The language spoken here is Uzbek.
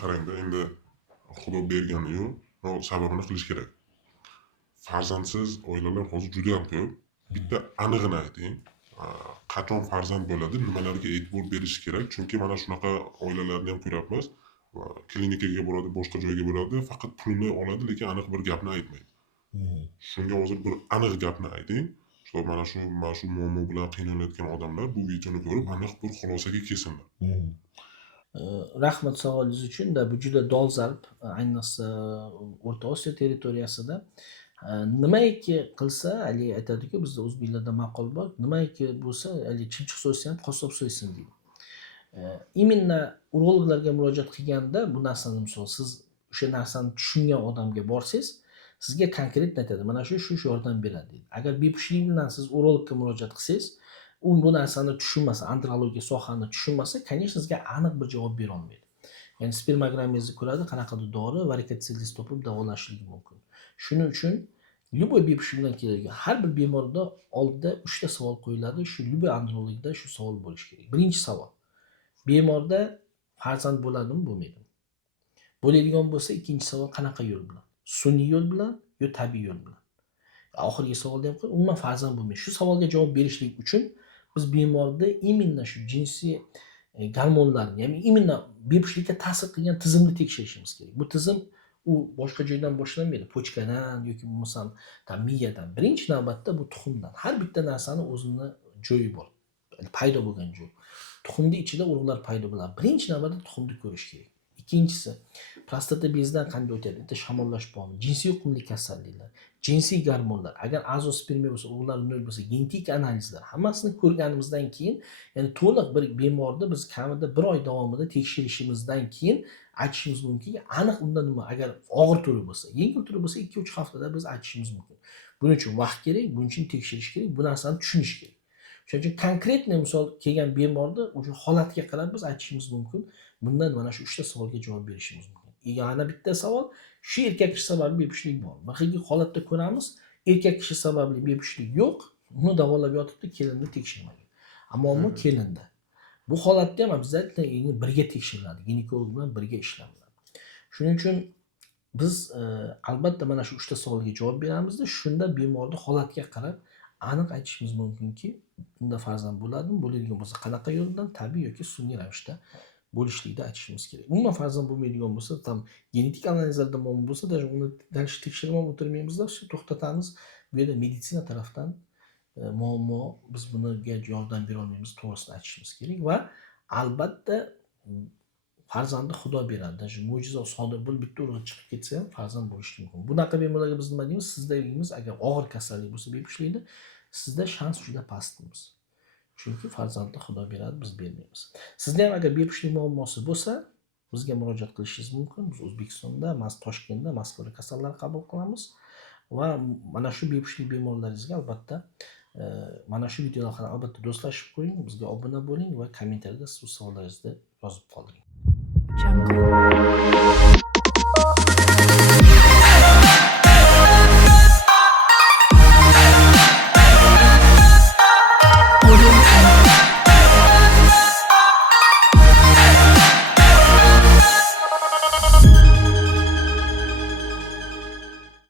qarangda, endi Xudo bergan-yu, sababini qilish kerak. Farzandsiz oilalar hozir juda ham ko'p. Bitta anig'ini ayting. Qachon farzand bo'ladi, nimalarga e'tibor berish kerak? Chunki mana shunaqa oilalarni ham ko'ryapmiz. Klinikaga boradi, boshqa joyga boradi, faqat pulni oladi, lekin aniq bir gapni aytmaydi. Shunga hozir bir aniq gapni ayting. Mana shu muammo bilan qiynalayotgan odamlar bu videoni ko'rib aniq bir xulosaga kelsinlar. Rahmat savolingiz uchun. Bu juda dolzarb, ayniqsa O'rta Osiyo territoriyasida. Nimaiki qilsa, hali aytadiku, bizda o'zbeklarda maqol bor, nimaiki bo'lsa, hali chimchiq so'ysa ham qassob so'ysin deydi. Именно urologlarga murojaat qilganda bu narsani, misol siz o'sha narsani tushungan odamga borsangiz, sizga konkret aytadi, mana shu yordam beradi deydi. Agar bepushtlik bilan siz urologga murojaat qilsangiz, u bu narsani tushunmasa, andrologiya sohani tushunmasa, конечно, sizga aniq bir javob bera olmaydi. Ya'ni spermogrammangizni ko'radi, qanaqadir dori, varikotseliz topib davolashligi mumkin. Shuning uchun любой bepushtlik bilan keladigan har bir bemorda oldida 3 ta savol qo'yiladi. Shu любой andrologda shu savol bo'lishi kerak. Birinchi savol: bemorda farzand bo'ladimi, bo'lmaydimi? Bo'ladigan bo'lsa, ikkinchi savol qanaqa yo'l bilan? Sun'iy yo'l bilan yo tabiiy yo'l bilan? Oxirgi savolda ham umuman farzand bo'lmaydi. Shu savolga javob berishlik uchun biz bemorda именно shu jinsiy gormonlarni, ya'ni именно bepushtlikka ta'sir qilgan tizimni tekshirishimiz kerak. Bu tizim u boshqa joydan boshlanmaydi, pochkadan yoki bo'lmasam miyadan. Birinchi navbatda bu tuxumdan. Har bitta narsani o'zini joyi bor, paydo bo'lgan joyi. Tuxumning ichida urug'lar paydo bo'ladi. Birinchi navbatda tuxumni ko'rish kerak. Ikkinchisi, prostata bezidan qanday o'tadi? Shamollash bormi? Jinsiy yuqumli kasalliklar, jinsiy gormonlar, agar azospermiya bo'lsa, urug'lar nol bo'lsa, genetik analizlar, hammasini ko'rganimizdan keyin, ya'ni to'liq bir bemorni biz kamida 1 oy davomida tekshirishimizdan keyin aytishimiz mumkinki, aniq unda nima, agar og'ir turi bo'lsa, yengil turi bo'lsa 2-3 haftada biz aytishimiz mumkin. Buning uchun vaqt kerak, buning uchun tekshirish kerak, bu narsani tushunish kerak. Shuning uchun konkretniy misol kelgan bemorni o'sha holatiga qarab biz aytishimiz mumkin. Bundan mana shu 3 ta savolga javob berishimiz mumkin. Yana bitta savol, shu erkak kishi sababli bepushtlik bormi? Bir xil holatda ko'ramiz, erkak kishi sababli bepushtlik yo'q, uni davolab yotibdi, kelinni tekshirmagan. Ammo kelinda. Bu holatda ham обязательно birga tekshiriladi, ginekolog bilan birga ishlanadi. Shuning uchun biz albatta mana shu 3 ta savolga javob beramizda, shunda bemorning holatiga qarab aniq aytishimiz mumkinki, unda farzand bo'ladimi, bo'ladigan bo'lsa qanaqa yo'ldan, tabiiy yoki sun'iy ravishda bo'lishlikda aytishimiz kerak. Umuman farzand bo'lmaydigan bo'lsa, tam genetik analizlarda muammo bo'lsa, даже uni tekshirib o'tirmaymizda, shu to'xtatamiz. Bu yerda meditsina tarafdan muammo, biz bunga yordam bera olmaymiz, to'g'risini aytishimiz kerak va albatta farzandni Xudo beradi. Даже mo'jiza sodir bo'lib bitta urug' chiqib ketsa ham farzand bo'lishi mumkin. Bunaqa bemorlarga biz nima deymiz? Sizda deymiz, agar og'ir kasallik bo'lsa, bepushtlikda sizda shans juda past deymiz. Chunki farzandni Xudo beradi, biz bermaymiz. Sizda ham agar bepushtlik muammosi bo'lsa, bizga murojaat qilishingiz mumkin. Biz O'zbekistonda, Toshkentda, Moskvada kasallar qabul qilamiz va mana shu bepushtlik bemorlaringizga albatta mana shu videolarni albatta do'stlashib qo'ying, bizga obuna bo'ling va kommentariyada siz savollaringizni yozib qoldiring. Jungle.